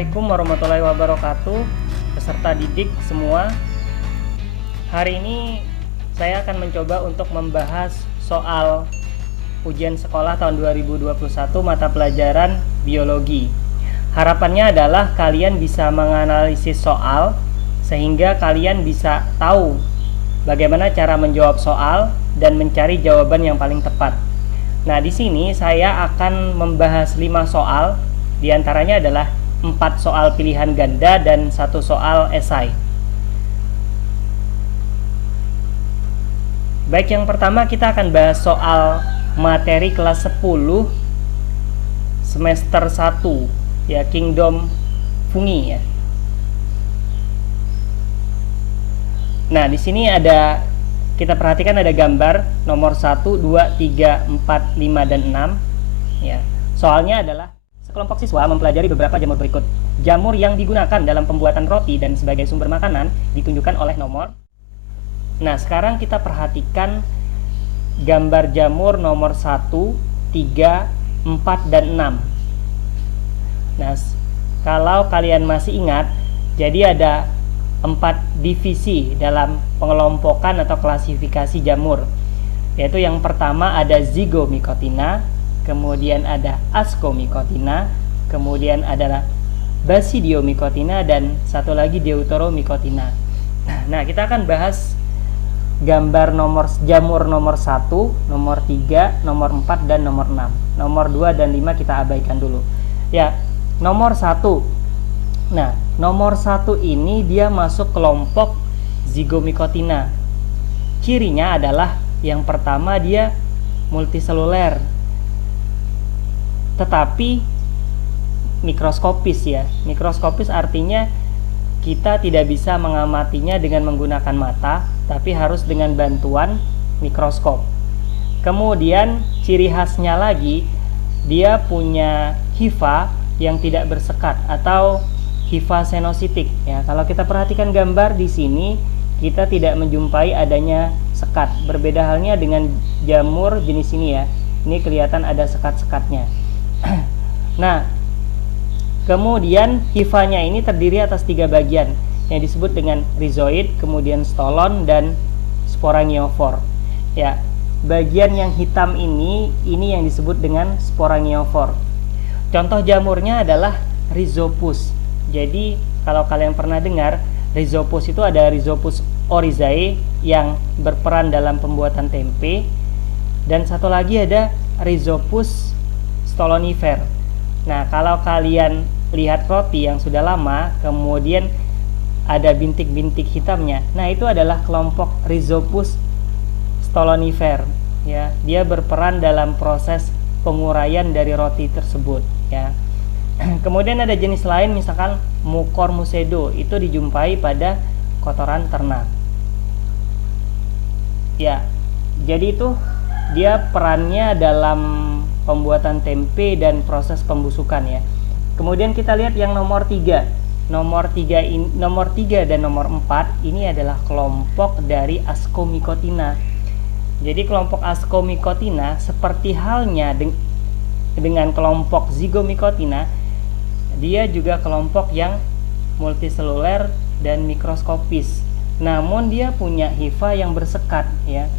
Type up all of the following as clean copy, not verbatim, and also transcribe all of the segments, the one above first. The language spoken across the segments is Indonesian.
Assalamualaikum warahmatullahi wabarakatuh, peserta didik semua. Hari ini saya akan mencoba untuk membahas soal ujian sekolah tahun 2021 mata pelajaran biologi. Harapannya adalah kalian bisa menganalisis soal sehingga kalian bisa tahu bagaimana cara menjawab soal dan mencari jawaban yang paling tepat. Nah, di sini saya akan membahas 5 soal, diantaranya adalah 4 soal pilihan ganda dan 1 soal esai. Baik, yang pertama kita akan bahas soal materi kelas 10 semester 1 ya, Kingdom Fungi ya. Nah, di sini ada, kita perhatikan ada gambar nomor 1, 2, 3, 4, 5 dan 6 ya. Soalnya adalah sekelompok siswa mempelajari beberapa jamur berikut. Jamur yang digunakan dalam pembuatan roti dan sebagai sumber makanan ditunjukkan oleh nomor. Nah, sekarang kita perhatikan gambar jamur nomor 1, 3, 4, dan 6. Nah, kalau kalian masih ingat, jadi ada 4 divisi dalam pengelompokan atau klasifikasi jamur. Yaitu yang pertama ada Zygomycotina, kemudian ada Ascomycotina, kemudian adalah Basidiomycotina, dan satu lagi Deuteromycotina. Nah, kita akan bahas gambar jamur nomor 1, nomor 3, nomor 4, dan nomor 6. Nomor 2 dan 5 kita abaikan dulu. Ya, nomor 1. Nah, nomor 1 ini dia masuk kelompok Zygomycotina. Cirinya adalah yang pertama dia multiseluler, tetapi mikroskopis ya. Mikroskopis artinya kita tidak bisa mengamatinya dengan menggunakan mata, tapi harus dengan bantuan mikroskop. Kemudian ciri khasnya lagi, dia punya hifa yang tidak bersekat atau hifa senositik ya. Kalau kita perhatikan gambar di sini, kita tidak menjumpai adanya sekat. Berbeda halnya dengan jamur jenis ini ya. Ini kelihatan ada sekat-sekatnya. Nah, kemudian hifanya ini terdiri atas 3 bagian yang disebut dengan rhizoid, kemudian stolon, dan sporangiofor. Ya, bagian yang hitam ini yang disebut dengan sporangiofor. Contoh jamurnya adalah Rhizopus. Jadi, kalau kalian pernah dengar, Rhizopus itu ada Rhizopus oryzae yang berperan dalam pembuatan tempe, dan satu lagi ada Rhizopus stolonifer. Nah, kalau kalian lihat roti yang sudah lama, kemudian ada bintik-bintik hitamnya, nah itu adalah kelompok Rhizopus stolonifer ya. Dia berperan dalam proses penguraian dari roti tersebut ya. Kemudian ada jenis lain, misalkan Mucor mucedo, itu dijumpai pada kotoran ternak ya. Jadi itu dia perannya dalam pembuatan tempe dan proses pembusukan ya. Kemudian kita lihat yang nomor 3. Nomor 3 dan nomor 4 ini adalah kelompok dari Ascomycotina. Jadi kelompok Ascomycotina seperti halnya dengan kelompok Zygomycotina, dia juga kelompok yang multiseluler dan mikroskopis. Namun dia punya hifa yang bersekat ya.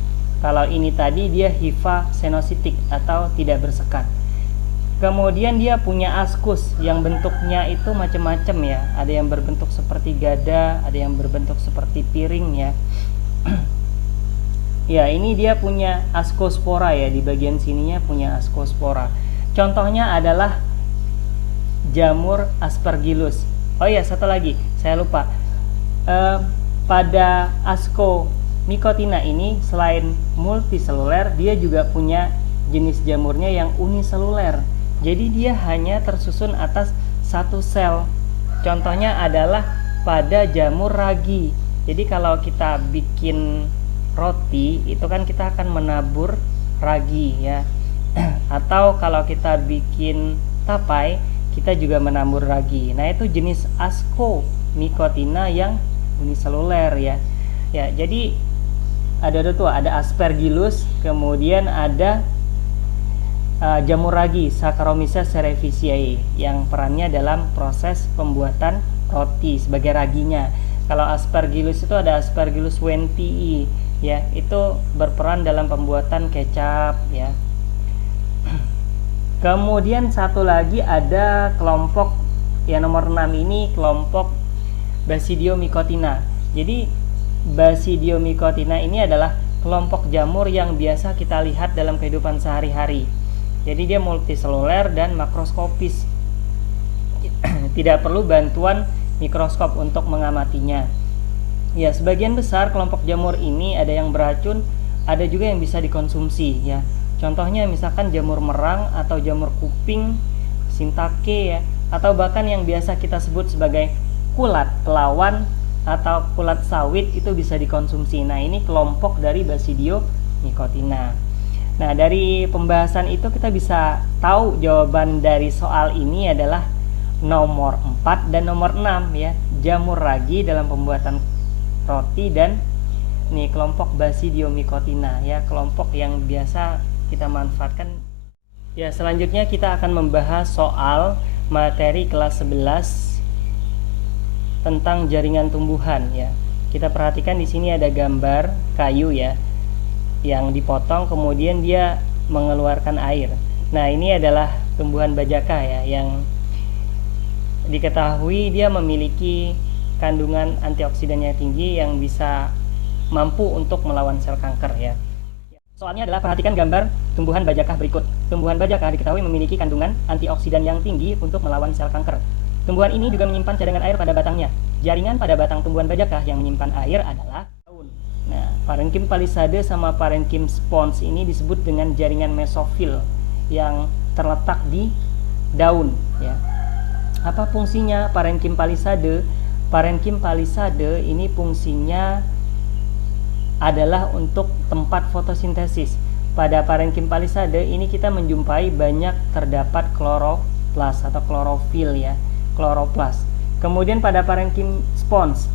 Kalau ini tadi dia hifa senositik atau tidak bersekat. Kemudian dia punya askus yang bentuknya itu macam-macam ya. Ada yang berbentuk seperti gada, ada yang berbentuk seperti piring ya. Ya, ini dia punya ascospora ya, di bagian sininya punya ascospora. Contohnya adalah jamur Aspergillus. Oh ya, satu lagi, saya lupa. Pada Ascomycotina ini selain multiseluler, dia juga punya jenis jamurnya yang uniseluler. Jadi dia hanya tersusun atas 1 sel. Contohnya adalah pada jamur ragi. Jadi kalau kita bikin roti, itu kan kita akan menabur ragi ya. Atau kalau kita bikin tapai, kita juga menabur ragi. Nah, itu jenis Ascomycotina yang uniseluler ya. Ya, jadi ada Aspergillus, kemudian ada jamur ragi Saccharomyces cerevisiae yang perannya dalam proses pembuatan roti sebagai raginya. Kalau Aspergillus itu ada Aspergillus wentii ya, itu berperan dalam pembuatan kecap ya. Kemudian satu lagi ada kelompok yang nomor 6 ini kelompok Basidiomycotina. Jadi Basidiomycotina ini adalah kelompok jamur yang biasa kita lihat dalam kehidupan sehari-hari. Jadi dia multiseluler dan makroskopis. Tidak perlu bantuan mikroskop untuk mengamatinya. Ya, sebagian besar kelompok jamur ini ada yang beracun, ada juga yang bisa dikonsumsi ya. Contohnya misalkan jamur merang atau jamur kuping, shiitake ya, atau bahkan yang biasa kita sebut sebagai kulat pelawan atau kulat sawit itu bisa dikonsumsi. Nah, ini kelompok dari Basidiomycotina. Nah, dari pembahasan itu kita bisa tahu jawaban dari soal ini adalah nomor 4 dan nomor 6 ya, jamur ragi dalam pembuatan roti dan nih kelompok Basidiomycotina ya, kelompok yang biasa kita manfaatkan. Ya, selanjutnya kita akan membahas soal materi kelas 11 tentang jaringan tumbuhan ya. Kita perhatikan di sini ada gambar kayu ya, yang dipotong kemudian dia mengeluarkan air. Nah, ini adalah tumbuhan bajaka ya, yang diketahui dia memiliki kandungan antioksidan yang tinggi yang bisa mampu untuk melawan sel kanker ya. Soalnya adalah perhatikan gambar tumbuhan bajaka berikut. Tumbuhan bajaka diketahui memiliki kandungan antioksidan yang tinggi untuk melawan sel kanker. Tumbuhan ini juga menyimpan cadangan air pada batangnya. Jaringan pada batang tumbuhan bajaka yang menyimpan air adalah daun. Nah, Parenchyma palisade sama Parenchyma spons ini disebut dengan jaringan mesofil yang terletak di daun ya. Apa fungsinya Parenchyma palisade? Parenchyma palisade ini fungsinya adalah untuk tempat fotosintesis. Pada Parenchyma palisade ini kita menjumpai banyak terdapat kloroplas atau klorofil ya, kloroplas. Kemudian pada Parenchyma spons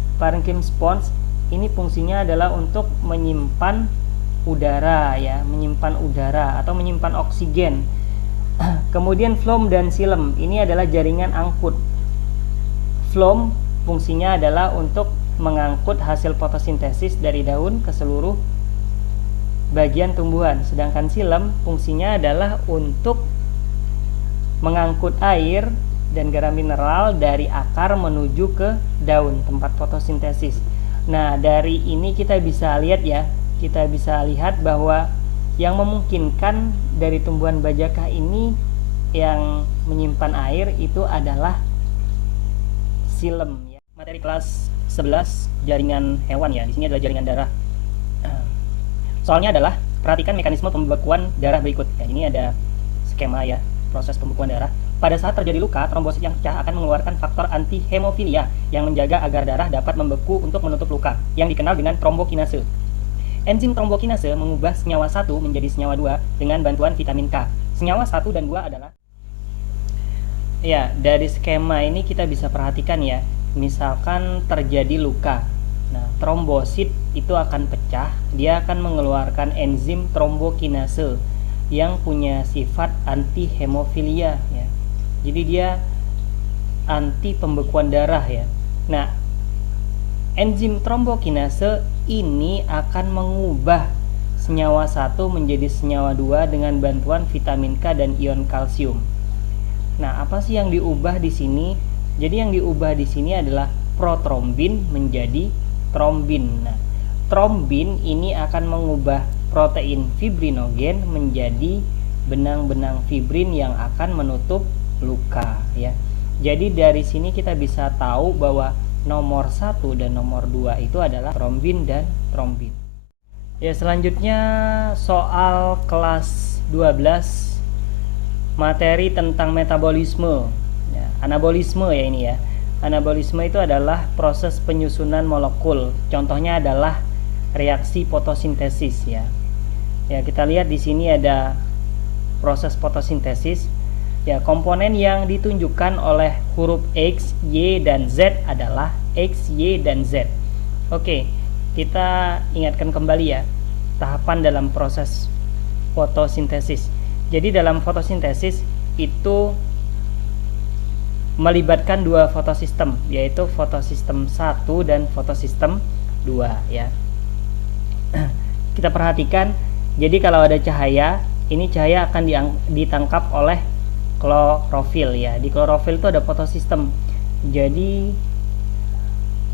ini fungsinya adalah untuk menyimpan udara ya, menyimpan udara atau menyimpan oksigen. Kemudian phloem dan xilem ini adalah jaringan angkut. Phloem fungsinya adalah untuk mengangkut hasil fotosintesis dari daun ke seluruh bagian tumbuhan, sedangkan xilem fungsinya adalah untuk mengangkut air dan garam mineral dari akar menuju ke daun tempat fotosintesis. Nah, dari ini kita bisa lihat ya, kita bisa lihat bahwa yang memungkinkan dari tumbuhan bajaka ini yang menyimpan air itu adalah xilem ya. Materi kelas 11 jaringan hewan ya, di sini adalah jaringan darah. Soalnya adalah perhatikan mekanisme pembekuan darah berikut ya. Ini ada skema ya, proses pembekuan darah. Pada saat terjadi luka, trombosit yang pecah akan mengeluarkan faktor antihemofilia yang menjaga agar darah dapat membeku untuk menutup luka, yang dikenal dengan trombokinase. Enzim trombokinase mengubah senyawa 1 menjadi senyawa 2 dengan bantuan vitamin K. Senyawa 1 dan 2 adalah ya, dari skema ini kita bisa perhatikan ya, misalkan terjadi luka. Nah, trombosit itu akan pecah, dia akan mengeluarkan enzim trombokinase yang punya sifat antihemofilia ya. Jadi dia anti pembekuan darah ya. Nah, enzim trombokinase ini akan mengubah senyawa 1 menjadi senyawa 2 dengan bantuan vitamin K dan ion kalsium. Nah, apa sih yang diubah di sini? Jadi yang diubah di sini adalah protrombin menjadi trombin. Nah, trombin ini akan mengubah protein fibrinogen menjadi benang-benang fibrin yang akan menutup luka ya. Jadi dari sini kita bisa tahu bahwa nomor 1 dan nomor 2 itu adalah trombin dan trombin. Ya, selanjutnya soal kelas 12 materi tentang metabolisme ya, anabolisme ya ini ya. Anabolisme itu adalah proses penyusunan molekul. Contohnya adalah reaksi fotosintesis ya. Ya, kita lihat di sini ada proses fotosintesis. Ya, komponen yang ditunjukkan oleh huruf X, Y, dan Z adalah X, Y, dan Z. Oke, kita ingatkan kembali ya tahapan dalam proses fotosintesis. Jadi dalam fotosintesis itu melibatkan dua fotosistem, yaitu fotosistem 1 dan fotosistem 2 ya. Kita perhatikan, jadi kalau ada cahaya, ini cahaya akan ditangkap oleh klorofil ya. Di klorofil itu ada fotosistem. Jadi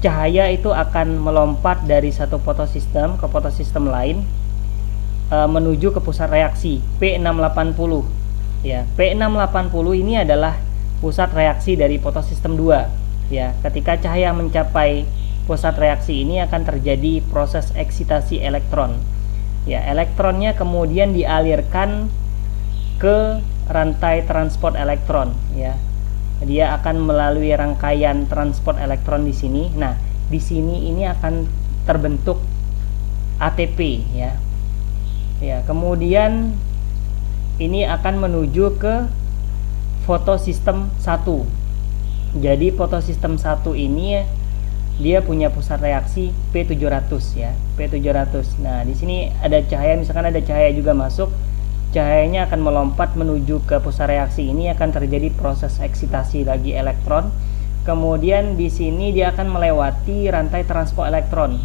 cahaya itu akan melompat dari satu fotosistem ke fotosistem lain menuju ke pusat reaksi P680 ya. P680 ini adalah pusat reaksi dari fotosistem 2 ya. Ketika cahaya mencapai pusat reaksi ini akan terjadi proses eksitasi elektron ya. Elektronnya kemudian dialirkan ke rantai transport elektron ya. Dia akan melalui rangkaian transport elektron di sini. Nah, di sini ini akan terbentuk ATP ya. Ya, kemudian ini akan menuju ke fotosistem 1. Jadi fotosistem 1 ini dia punya pusat reaksi P700 ya, P700. Nah, di sini ada cahaya, misalkan ada cahaya juga masuk, cahayanya akan melompat menuju ke pusat reaksi ini, akan terjadi proses eksitasi lagi elektron. Kemudian di sini dia akan melewati rantai transport elektron.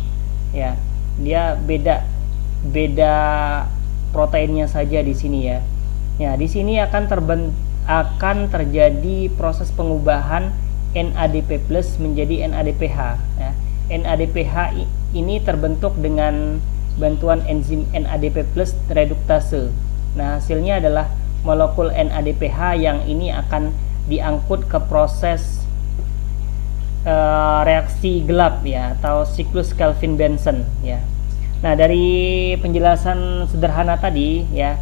Ya, dia beda proteinnya saja di sini ya. Ya, di sini akan terjadi proses pengubahan NADP+ menjadi NADPH ya. NADPH ini terbentuk dengan bantuan enzim NADP+ reduktase. Nah, hasilnya adalah molekul NADPH yang ini akan diangkut ke proses reaksi gelap ya, atau siklus Kelvin-Benson ya. Nah, dari penjelasan sederhana tadi ya,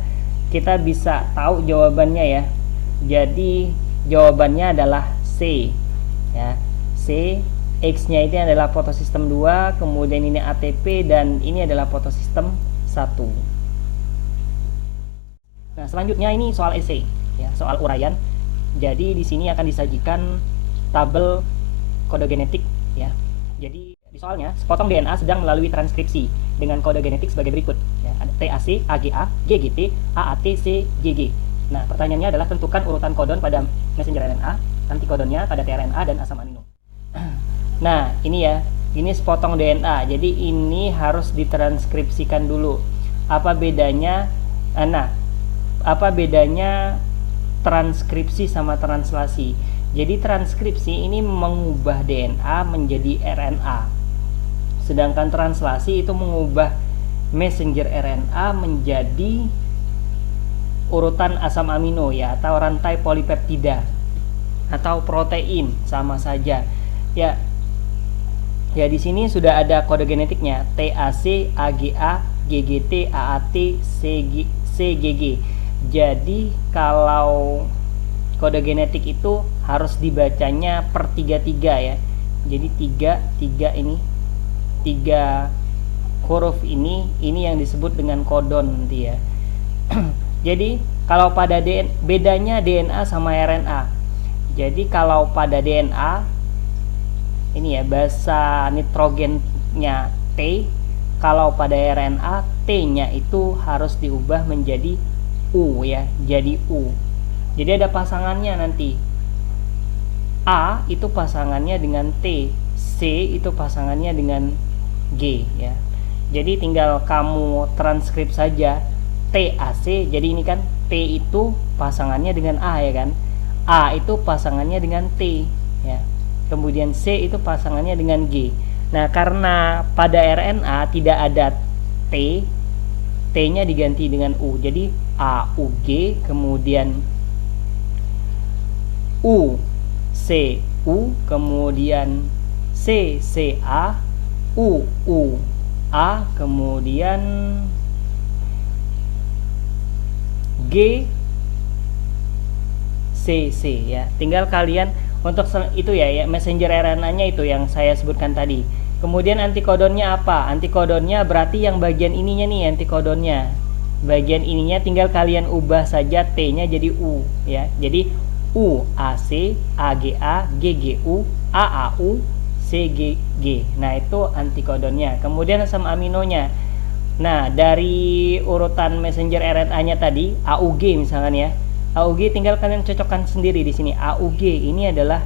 kita bisa tahu jawabannya ya. Jadi jawabannya adalah C ya. C, X-nya ini adalah fotosistem 2, kemudian ini ATP, dan ini adalah fotosistem 1. Nah, selanjutnya ini soal esai ya, soal uraian. Jadi di sini akan disajikan tabel kode genetik ya. Jadi di soalnya sepotong DNA sedang melalui transkripsi dengan kode genetik sebagai berikut ya. Ada TAC, AGA, GGT, AAT, C, GG. Nah, pertanyaannya adalah tentukan urutan kodon pada messenger RNA, antikodonnya pada tRNA dan asam amino. Nah, ini ya, ini sepotong DNA. Jadi ini harus ditranskripsikan dulu. Apa bedanya? Nah, apa bedanya transkripsi sama translasi? Jadi transkripsi ini mengubah DNA menjadi RNA. Sedangkan translasi itu mengubah messenger RNA menjadi urutan asam amino ya, atau rantai polipeptida atau protein, sama saja ya. Ya, di sini sudah ada kode genetiknya TAC, AGA, GGT, AAT, CGG. Jadi kalau kode genetik itu harus dibacanya per 33 ya. Jadi 3 ini 3 huruf ini yang disebut dengan kodon nanti ya. Jadi kalau pada bedanya DNA sama RNA. Jadi kalau pada DNA ini ya, basa nitrogennya T, kalau pada RNA T-nya itu harus diubah menjadi U ya, jadi U. Jadi ada pasangannya nanti. A itu pasangannya dengan T, C itu pasangannya dengan G ya. Jadi tinggal kamu transkrip saja TAC. Jadi ini kan T itu pasangannya dengan A ya kan. A itu pasangannya dengan T ya. Kemudian C itu pasangannya dengan G. Nah, karena pada RNA tidak ada T, T-nya diganti dengan U. Jadi AUG, kemudian UCU, kemudian CCA, UUA, kemudian GCC ya. Tinggal kalian untuk itu ya, messenger RNA-nya itu yang saya sebutkan tadi. Kemudian antikodonnya apa? Antikodonnya berarti yang bagian ininya nih, antikodonnya. Bagian ininya tinggal kalian ubah saja T-nya jadi U ya. Jadi UAC, AGA, GGU, AAU, CGG. Nah, itu antikodonnya. Kemudian asam aminonya. Nah, dari urutan messenger RNA-nya tadi, AUG misalkan ya. AUG tinggal kalian cocokkan sendiri di sini. AUG ini adalah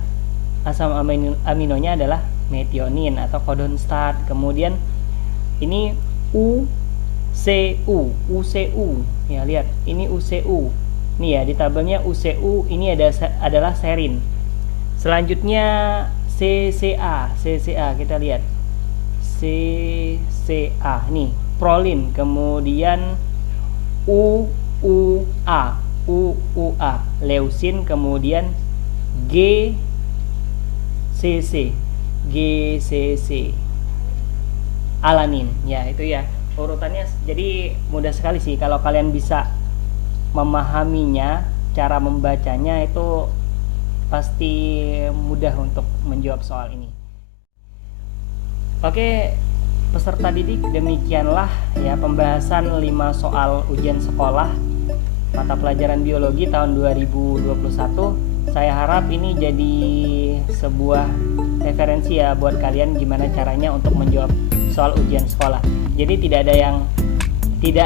asam aminonya adalah metionin atau codon start. Kemudian ini UCU, UCU. Ya, lihat, ini UCU. Nih ya, di tabelnya UCU ini adalah serin. Selanjutnya CCA, CCA kita lihat. CCA nih, prolin. Kemudian UUA, leusin. Kemudian GCC, alanin. Ya, itu ya urutannya. Jadi mudah sekali sih kalau kalian bisa memahaminya, cara membacanya itu pasti mudah untuk menjawab soal ini. Oke, peserta didik, demikianlah ya pembahasan 5 soal ujian sekolah mata pelajaran biologi tahun 2021. Saya harap ini jadi sebuah referensi ya buat kalian gimana caranya untuk menjawab soal ujian sekolah. Jadi tidak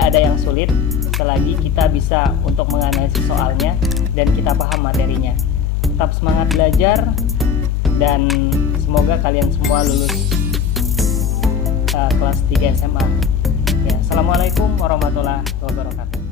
ada yang sulit selagi kita bisa untuk menganalisis soalnya dan kita paham materinya. Tetap semangat belajar dan semoga kalian semua lulus kelas 3 SMA. Ya, assalamualaikum warahmatullahi wabarakatuh.